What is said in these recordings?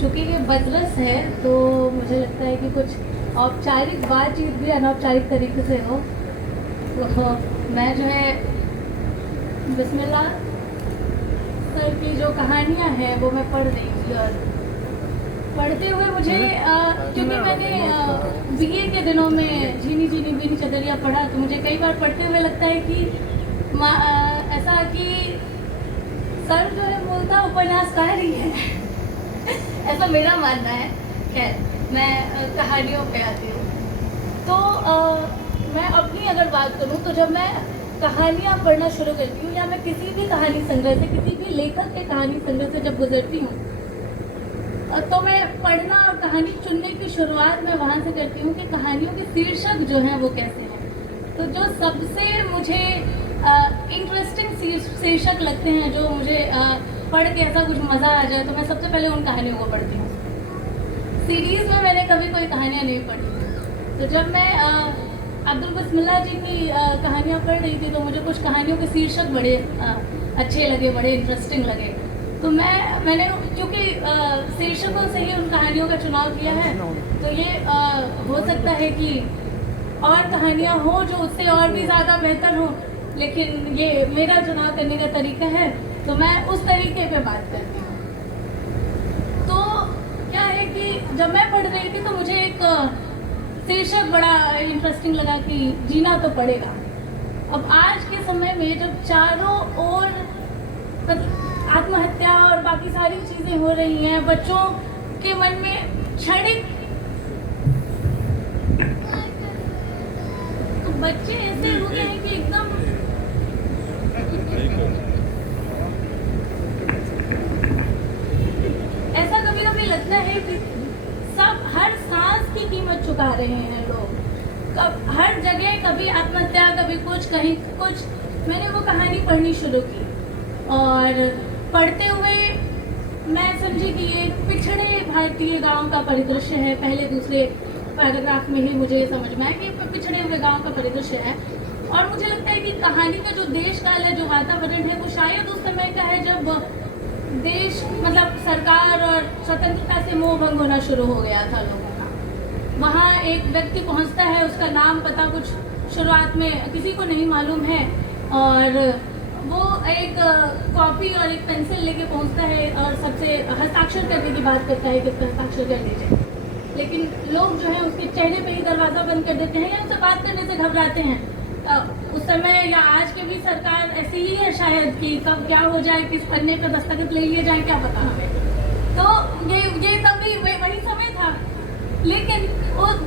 चूँकि ये बदरस है तो मुझे लगता है कि कुछ औपचारिक बातचीत भी अनौपचारिक तरीके से हो। तो मैं जो है बिस्मिल्लाह सर की जो कहानियाँ हैं वो मैं पढ़ रही थी, और पढ़ते हुए मुझे क्योंकि मैंने बीए के दिनों में झीनी झीनी बीनी चदरिया पढ़ा, तो मुझे कई बार पढ़ते हुए लगता है कि ऐसा कि सर जो है मूलतः उपन्यासकार ही है ऐसा मेरा मानना है। खैर, मैं कहानियों पे आती हूँ। तो मैं अपनी अगर बात करूँ तो जब मैं कहानियाँ पढ़ना शुरू करती हूँ या मैं किसी भी कहानी संग्रह से, किसी भी लेखक के कहानी संग्रह से जब गुजरती हूँ, तो मैं पढ़ना और कहानी चुनने की शुरुआत मैं वहाँ से करती हूँ कि कहानियों के शीर्षक जो हैं वो कैसे हैं। तो जो सबसे मुझे इंटरेस्टिंग शीर्षक लगते हैं, जो मुझे पढ़ के ऐसा कुछ मज़ा आ जाए, तो मैं सबसे पहले उन कहानियों को पढ़ती हूँ। सीरीज़ में मैंने कभी कोई कहानियाँ नहीं पढ़ी, तो जब मैं अब्दुल बिस्मिल्लाह जी की कहानियाँ पढ़ रही थी तो मुझे कुछ कहानियों के शीर्षक बड़े अच्छे लगे, बड़े इंटरेस्टिंग लगे। तो मैंने क्योंकि शीर्षकों से ही उन कहानियों का चुनाव किया है, तो ये हो सकता है कि और कहानियाँ हो जो उससे और भी ज़्यादा बेहतर हो, लेकिन ये मेरा चुनाव करने का तरीका है, तो मैं उस तरीके पे बात करती हूँ। तो क्या है कि जब मैं पढ़ रही थी तो मुझे एक शीर्षक बड़ा इंटरेस्टिंग लगा कि जीना तो पड़ेगा। अब आज के समय में जब चारों ओर आत्महत्या और बाकी सारी चीज़ें हो रही हैं, बच्चों के मन में क्षणिक, तो बच्चे ऐसे हो गए हैं कि एकदम ऐसा कभी कभी लगता है कि सब हर सांस की कीमत चुका रहे हैं लोग, हर जगह कभी आत्महत्या, कभी कुछ, कहीं कुछ। मैंने वो कहानी पढ़नी शुरू की और पढ़ते हुए मैं समझी कि ये पिछड़े भारतीय गांव का परिदृश्य है। पहले दूसरे पैराग्राफ में ही मुझे समझ में आया कि पिछड़े हुए गांव का परिदृश्य है, और मुझे लगता है कि कहानी का जो देश काल है, जो वातावरण है, वो शायद उस समय का है जब देश मतलब सरकार और स्वतंत्रता से मोह भंग होना शुरू हो गया था लोगों का। वहाँ एक व्यक्ति पहुँचता है, उसका नाम पता कुछ शुरुआत में किसी को नहीं मालूम है, और वो एक कॉपी और एक पेंसिल लेके पहुँचता है और सबसे हस्ताक्षर करने की बात करता है कि इसका हस्ताक्षर कर लीजिए। लेकिन लोग जो है उसके चेहरे पे ही दरवाज़ा बंद कर देते हैं या उससे बात करने से घबराते हैं। उस समय या आज के भी सरकार ऐसी ही है शायद कि कब क्या हो जाए, किस पन्ने पर दस्तखत ले लिए जाए, क्या पता हमें। तो ये तभी वही समय था। लेकिन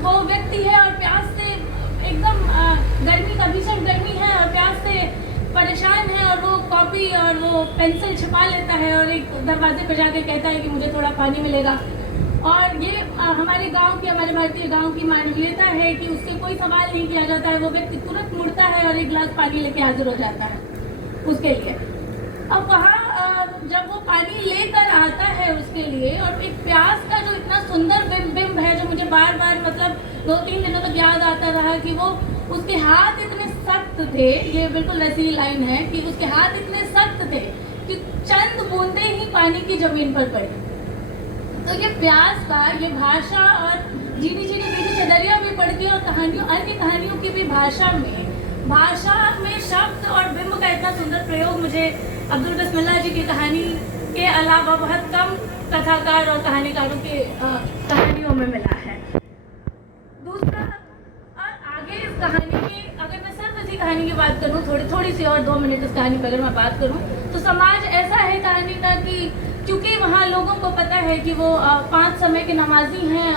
वो व्यक्ति है और प्यास से एकदम गर्मी का भीषण गर्मी है और प्यास से परेशान है, और वो कॉपी और वो पेंसिल छिपा लेता है और एक दरवाजे पर जाके कहता है कि मुझे थोड़ा पानी मिलेगा। और ये हमारे गांव की, हमारे भारतीय गांव की मानवीयता है कि उससे कोई सवाल नहीं किया जाता है, वो व्यक्ति तुरंत मुड़ता है और एक गिलास पानी लेके हाजिर हो जाता है उसके लिए। अब वहाँ जब वो पानी लेकर आता है उसके लिए, और एक प्यास का जो इतना सुंदर बिंब है जो मुझे बार बार मतलब 2-3 दिनों तक याद आता रहा कि वो उसके हाथ इतने सख्त थे, ये बिल्कुल वैसी लाइन है कि उसके हाथ इतने सख्त थे कि चंद बूंदे ही पानी की जमीन पर पड़ी। तो ये प्यास का, ये भाषा, और झीनी झीनी बीनी चदरिया भी पढ़ती है, और कहानियों, अन्य कहानियों की भी भाषा में शब्द और बिंब का इतना सुंदर प्रयोग मुझे अब्दुल बिस्मिल्लाह जी की कहानी के अलावा बहुत कम कथाकार और कहानीकारों की कहानियों में मिला है। दूसरा, और आगे इस कहानी में अगर मैं सिर्फ इसी कहानी की बात करूँ, थोड़ी सी और 2 मिनट इस कहानी पर अगर मैं बात करूँ, तो समाज ऐसा है कहानी का कि क्योंकि वहाँ लोगों को पता है कि वो 5 समय के नमाजी हैं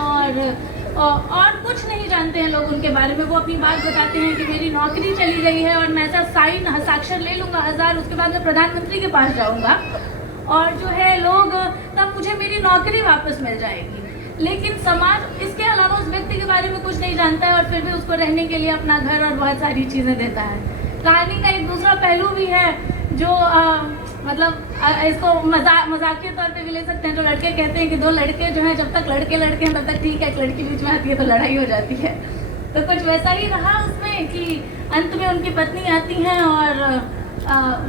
और कुछ नहीं जानते हैं लोग उनके बारे में। वो अपनी बात बताते हैं कि मेरी नौकरी चली गई है और मैं ऐसा हस्ताक्षर ले लूँगा 1000, उसके बाद मैं प्रधानमंत्री के पास जाऊँगा और जो है लोग तब मुझे मेरी नौकरी वापस मिल जाएगी। लेकिन समाज इसके अलावा उस व्यक्ति के बारे में कुछ नहीं जानता है, और फिर भी उसको रहने के लिए अपना घर और बहुत सारी चीज़ें देता है। कहानी का एक दूसरा पहलू भी है जो मतलब इसको मजाकिया तौर पे भी ले सकते हैं। जो लड़के कहते हैं कि 2 लड़के जो हैं, जब तक लड़के हैं तब तक ठीक है, एक लड़की बीच में आती है तो लड़ाई हो जाती है। तो कुछ वैसा ही रहा उसमें कि अंत में उनकी पत्नी आती हैं और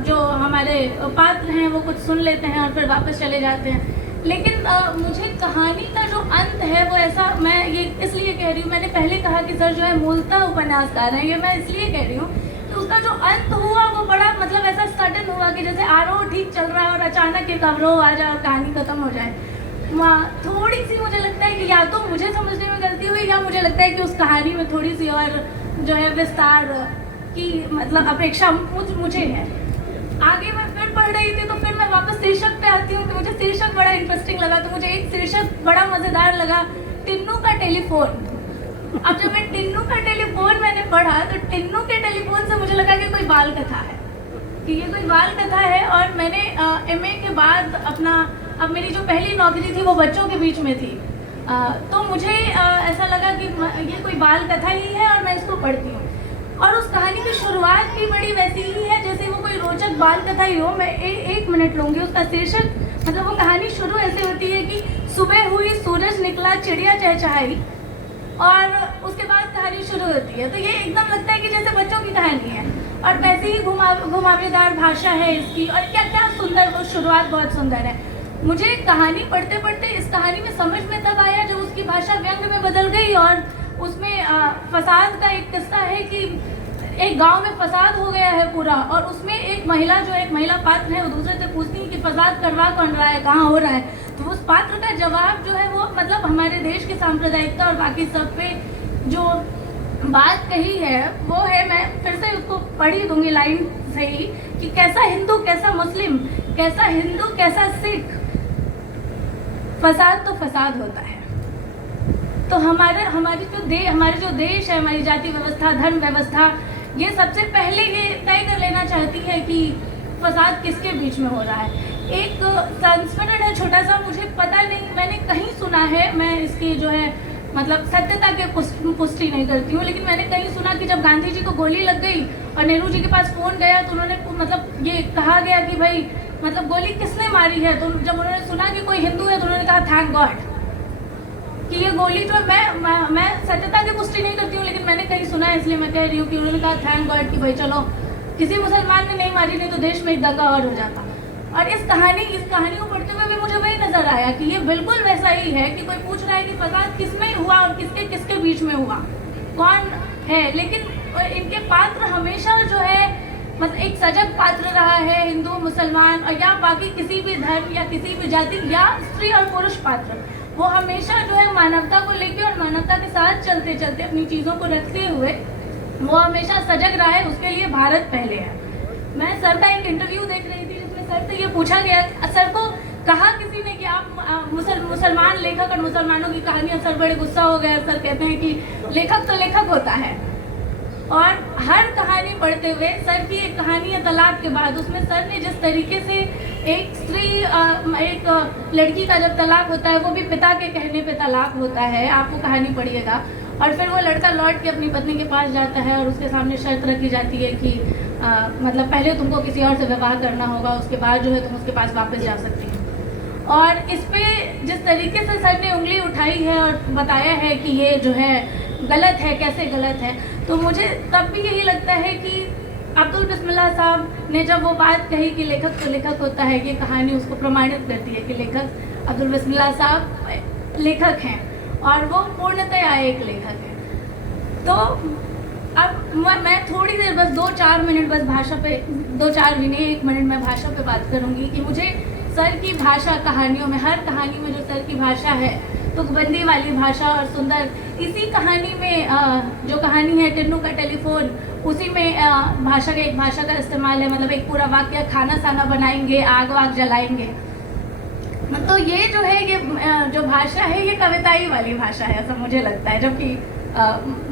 जो हमारे पात्र हैं वो कुछ सुन लेते हैं और फिर वापस चले जाते हैं। लेकिन मुझे कहानी का जो अंत है वो ऐसा, मैं ये इसलिए कह रही हूँ, मैंने पहले कहा कि सर जो है मूलतः उपन्यासकार हैं, ये मैं इसलिए कह रही हूँ कि उसका जो अंत हुआ वो बड़ा मतलब ऐसा सडन हुआ कि जैसे आरोह ठीक चल रहा है और अचानक एक अवरोह आ जाए और कहानी खत्म हो जाए। थोड़ी सी मुझे लगता है कि या तो मुझे समझने में गलती हुई या मुझे लगता है कि उस कहानी में थोड़ी सी और जो है विस्तार की मतलब अपेक्षा मुझे है। आगे मैं फिर पढ़ रही थी तो फिर मैं वापस शीर्षक पे आती हूँ कि मुझे शीर्षक बड़ा इंटरेस्टिंग लगा, तो मुझे एक शीर्षक बड़ा मज़ेदार लगा, टिन्नू का टेलीफोन। अब जब मैं टिन्नू का टेलीफोन मैंने पढ़ा तो टिन्नू के टेलीफोन से मुझे लगा कि कोई बाल कथा है, कि ये कोई बाल कथा है। और मैंने MA के बाद अब मेरी जो पहली नौकरी थी वो बच्चों के बीच में थी, तो मुझे ऐसा लगा कि ये कोई बाल कथा ही है और मैं इसको पढ़ती हूँ। और उस कहानी की शुरुआत भी बड़ी वैसी ही है जैसे वो कोई रोचक बाल कथा ही हो। मैं एक मिनट लूँगी। उसका शीर्षक मतलब वो कहानी शुरू ऐसे होती है कि सुबह हुई, सूरज निकला, चिड़िया चहचहाई, और उसके बाद कहानी शुरू होती है। तो ये एकदम लगता है कि जैसे बच्चों की कहानी है और वैसे ही घुमावदार भाषा है इसकी, और क्या क्या सुंदर, वो शुरुआत बहुत सुंदर है। मुझे कहानी पढ़ते पढ़ते इस कहानी में समझ में तब आया जब उसकी भाषा व्यंग्य में बदल गई और उसमें फसाद का एक किस्सा है कि एक गांव में फसाद हो गया है पूरा, और उसमें एक महिला पात्र है वो दूसरे से पूछती है कि फसाद करवा कौन रहा है, कहाँ हो रहा है। तो उस पात्र का जवाब जो है वो मतलब हमारे देश की सांप्रदायिकता और बाकी सब पे जो बात कही है वो है, मैं फिर से उसको पढ़ी दूंगी लाइन से ही, कि कैसा हिंदू कैसा मुस्लिम, कैसा हिंदू कैसा सिख, फसाद तो फसाद होता है। तो हमारे जो देश है, हमारी जाति व्यवस्था, धर्म व्यवस्था, ये सबसे पहले ये तय कर लेना चाहती है कि फसाद किसके बीच में हो रहा है। एक संस्मरण है छोटा सा, मुझे पता नहीं, मैंने कहीं सुना है, मैं इसकी जो है मतलब सत्यता की पुष्टि नहीं करती हूँ, लेकिन मैंने कहीं सुना कि जब गांधी जी को गोली लग गई और नेहरू जी के पास फ़ोन गया तो उन्होंने मतलब ये कहा गया कि भाई मतलब गोली किसने मारी है। तो जब उन्होंने सुना कि कोई हिंदू है तो उन्होंने कहा थैंक गॉड, कि ये गोली तो मैं सत्यता की पुष्टि नहीं करती हूँ, लेकिन मैंने कहीं सुना है इसलिए मैं कह रही हूँ कि उन्होंने कहा थैंक गॉड कि भाई चलो किसी मुसलमान ने नहीं मारी, नहीं तो देश में एक दंगा और हो जाता। और इस कहानी को पढ़ते हुए भी मुझे वही नजर आया कि ये बिल्कुल वैसा ही है कि कोई पूछ रहा है कि फसाद किस में हुआ और किसके बीच में हुआ, कौन है। लेकिन इनके पात्र हमेशा जो है मतलब एक सजग पात्र रहा है, हिंदू मुसलमान और या बाकी किसी भी धर्म या किसी भी जाति या स्त्री और पुरुष पात्र, वो हमेशा जो है मानवता को लेकर और मानवता के साथ चलते चलते अपनी चीज़ों को रखते हुए वो हमेशा सजग रहा है। उसके लिए भारत पहले है। मैं सर का एक इंटरव्यू देख रही थी जिसमें सर से ये पूछा गया, सर को कहा किसी ने कि आप मुसलमान लेखक और मुसलमानों की कहानियाँ, सर बड़े गुस्सा हो गए। सर कहते हैं कि लेखक तो लेखक होता है। और हर कहानी पढ़ते हुए सर की एक कहानी है तलाक के बाद, उसमें सर ने जिस तरीके से एक स्त्री एक लड़की का जब तलाक होता है वो भी पिता के कहने पे तलाक होता है, आप वो कहानी पढ़िएगा। और फिर वो लड़का लौट के अपनी पत्नी के पास जाता है और उसके सामने शर्त रखी जाती है कि मतलब पहले तुमको किसी और से विवाह करना होगा, उसके बाद जो है तुम उसके पास वापस जा सकती हो। और इस पे जिस तरीके से सर ने उंगली उठाई है और बताया है कि ये जो है गलत है, कैसे गलत है, तो मुझे तब भी यही लगता है कि अब्दुल बिस्मिल्लाह साहब ने जब वो बात कही कि लेखक तो लेखक होता है, ये कहानी उसको प्रमाणित करती है कि लेखक अब्दुल बिस्मिल्लाह साहब लेखक हैं और वो पूर्णतया एक लेखक है। तो अब मैं थोड़ी देर बस 2-4 मिनट बस भाषा पे, 2-4 भी नहीं 1 मिनट मैं भाषा पे बात करूँगी कि मुझे सर की भाषा कहानियों में, हर कहानी में जो सर की भाषा है, तुकबंदी वाली भाषा और सुंदर, इसी कहानी में जो कहानी है टिन्नू का टेलीफोन, उसी में एक भाषा का इस्तेमाल है। मतलब एक पूरा वाक्य, खाना साना बनाएंगे, आग वाग जलाएंगे। तो ये जो है ये जो भाषा है ये कविताई वाली भाषा है ऐसा मुझे लगता है, जबकि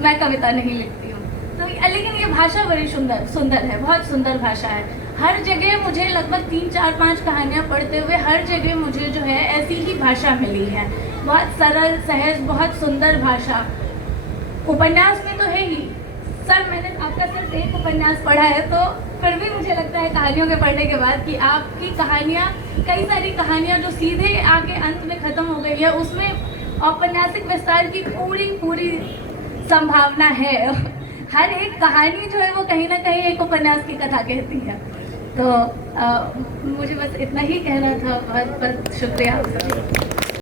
मैं कविता नहीं लिखती हूँ। तो लेकिन ये भाषा बड़ी सुंदर है, बहुत सुंदर भाषा है। हर जगह मुझे लगभग 3-4-5 कहानियाँ पढ़ते हुए हर जगह मुझे जो है ऐसी ही भाषा मिली है, बहुत सरल सहज, बहुत सुंदर भाषा। उपन्यास में तो है ही। सर मैंने आपका सिर्फ एक उपन्यास पढ़ा है, तो फिर भी मुझे लगता है कहानियों के पढ़ने के बाद कि आपकी कहानियाँ, कई सारी कहानियाँ जो सीधे आके अंत में ख़त्म हो गई है, उसमें औपन्यासिक विस्तार की पूरी संभावना है। हर एक कहानी जो है वो कहीं ना कहीं एक उपन्यास की कथा कहती है। तो मुझे बस इतना ही कहना था। बहुत बहुत शुक्रिया आप सभी।